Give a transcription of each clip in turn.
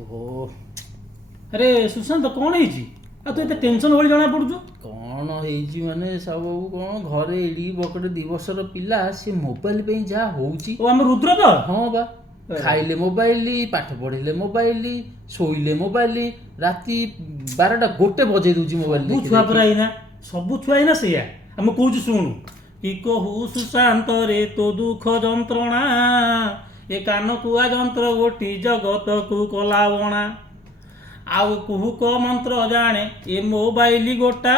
ଓହୋ। ଆରେ ସୁଶାନ୍ତ କ'ଣ ହେଇଛି? ଆଉ ତୁ ଏତେ ଟେନସନ୍ ଭଳି ଜଣା ପଡ଼ୁଛୁ। କ'ଣ ହେଇଛି ମାନେ ସବୁ କ'ଣ ଘରେ ଏଡ଼ିକି ବକଟେ 2 ବର୍ଷର ପିଲା ସେ ମୋବାଇଲ ପାଇଁ ଯାହା ହଉଛି। ଓ ଆମ ରୁଦ୍ର ତ? ହଁ ବା, ଖାଇଲେ ମୋବାଇଲ, ପାଠ ପଢ଼ିଲେ ମୋବାଇଲ, ଶୋଇଲେ ମୋବାଇଲ, ରାତି 12ଟା 1 ବଜେଇ ଦଉଛି ମୋବାଇଲ ସବୁ ଦେଖି ଛୁଆ ଦେଖି। ପୁରା ଏଇନା, ସବୁ ଛୁଆ ଏଇନା ସେଇଆ। ଆମେ କହୁଛୁ ଶୁଣୁ। କି କହୁ ସୁଶାନ୍ତ ରେ ତୋ ଦୁଃଖ ଯନ୍ତ୍ରଣା, ଏ କାନକୁଆ ଯନ୍ତ୍ର ଗୋଟି ଜଗତକୁ କଲାବଣା। ଆଉ କୁହୁକ ମନ୍ତ୍ର ଜାଣେ ଏ ମୋବାଇଲ ଗୋଟା,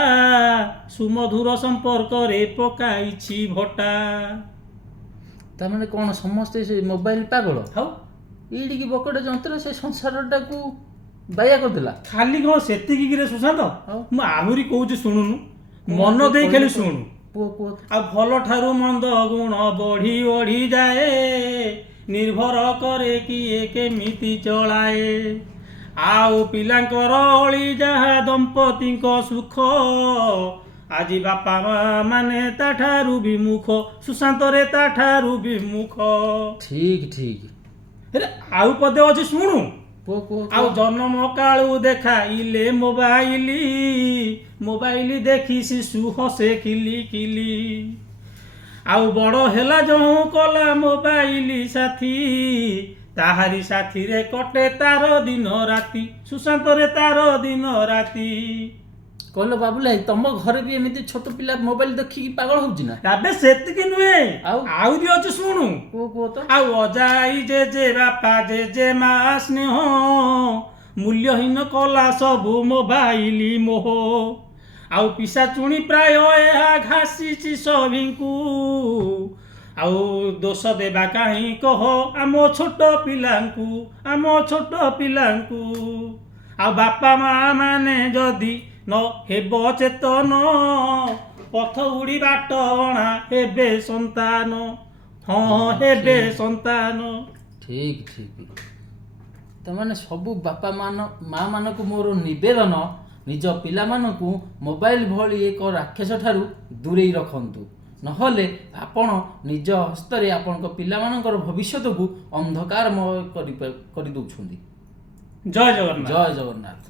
ସୁମଧୁର ସମ୍ପର୍କରେ ପକାଇଛି ଭଟା। ତାମାନେ କ'ଣ ସମସ୍ତେ ସେ ମୋବାଇଲ ପାଗଳ? ହଉ ଏଡ଼ିକି ବକଟେ ଯନ୍ତ୍ର ସେ ସଂସାରଟାକୁ ବାୟା କରିଦେଲା। ଖାଲି କ'ଣ ସେତିକି କିରେ ସୁଶାନ୍ତ? ଆଉ? ମୁଁ ଆହୁରି କହୁଛି ଶୁଣୁନୁ, ମନ ଦେଇ ଖାଲି ଶୁଣୁ। କୁହ। ଆଉ ଭଲ ଠାରୁ ମନ୍ଦ ଗୁଣ ବଢ଼ି ବଢ଼ି ଯାଏ, ନିର୍ଭର କରେ କିଏ କେମିତି ଚଳାଏ। ଆଉ ପିଲାଙ୍କର ଅଳି ଯାହା ଦମ୍ପତିଙ୍କ ସୁଖ, ଆଜି ବାପା ମା ମାନେ ତାଠାରୁ ବିମୁଖ। ସୁଶାନ୍ତରେ ତାଠାରୁ ବିମୁଖ। ଠିକ। ହେଲେ ଆଉ ପଦେ ଅଛି ଶୁଣୁ। କୁହ। ଆଉ ଜନ୍ମ କାଳୁ ଦେଖାଇଲେ ମୋବାଇଲ ଦେଖି ଶିଶୁ ହସେ ଖିଲି। ଆଉ ବଡ଼ ହେଲା ଯେଉଁ କଲା ମୋବାଇଲ ସାଥୀ, ତାହାରି ସାଥିରେ କଟେ ତାର ଦିନ ରାତି। ସୁଶାନ୍ତରେ ତାର ଦିନ ରାତି। କହିଲ ବାବୁଲାଇ, ତମ ଘରେ ବି ଏମିତି ଛୋଟ ପିଲା ମୋବାଇଲ ଦେଖିକି ପାଗଳ ହଉଛି ନା? ଆବେ ସେତିକି ନୁହେଁ, ଆଉ? ଆହୁରି ଅଛି ଶୁଣୁ। କୁହ ତ। ଆଉ ଅଜାଇ ଜେଜେ ବାପା ଜେଜେ ମା ସ୍ନେହ, ମୂଲ୍ୟହୀନ କଲା ସବୁ ମୋବାଇଲ ମୋହ। ଆଉ ପିଶାଚୁଣି ପ୍ରାୟ ଏହା ଘାସିଛି ସଭିଙ୍କୁ, ଆଉ ଦୋଷ ଦେବା କାହିଁ କହ ଆମ ଛୋଟ ପିଲାଙ୍କୁ। ଆଉ ବାପା ମା ମାନେ ଯଦି ନ ହେବ ଚେତନ, ପଥ ଉଡ଼ି ବାଟ ଅଣା ହେବେ ସନ୍ତାନ। ହଁ ହେବେ ସନ୍ତାନ। ଠିକ। ତାମାନେ ସବୁ ବାପା ମା ମାନଙ୍କୁ ମୋର ନିବେଦନ, ନିଜ ପିଲାମାନଙ୍କୁ ମୋବାଇଲ ଭଳି ଏକ ରାକ୍ଷସ ଠାରୁ ଦୂରେଇ ରଖନ୍ତୁ। ନହେଲେ ଆପଣ ନିଜ ହସ୍ତରେ ଆପଣଙ୍କ ପିଲାମାନଙ୍କର ଭବିଷ୍ୟତକୁ ଅନ୍ଧକାରମୟ କରିଦେଉଛନ୍ତି। ଜୟ ଜଗନ୍ନାଥ। ଜୟ ଜଗନ୍ନାଥ।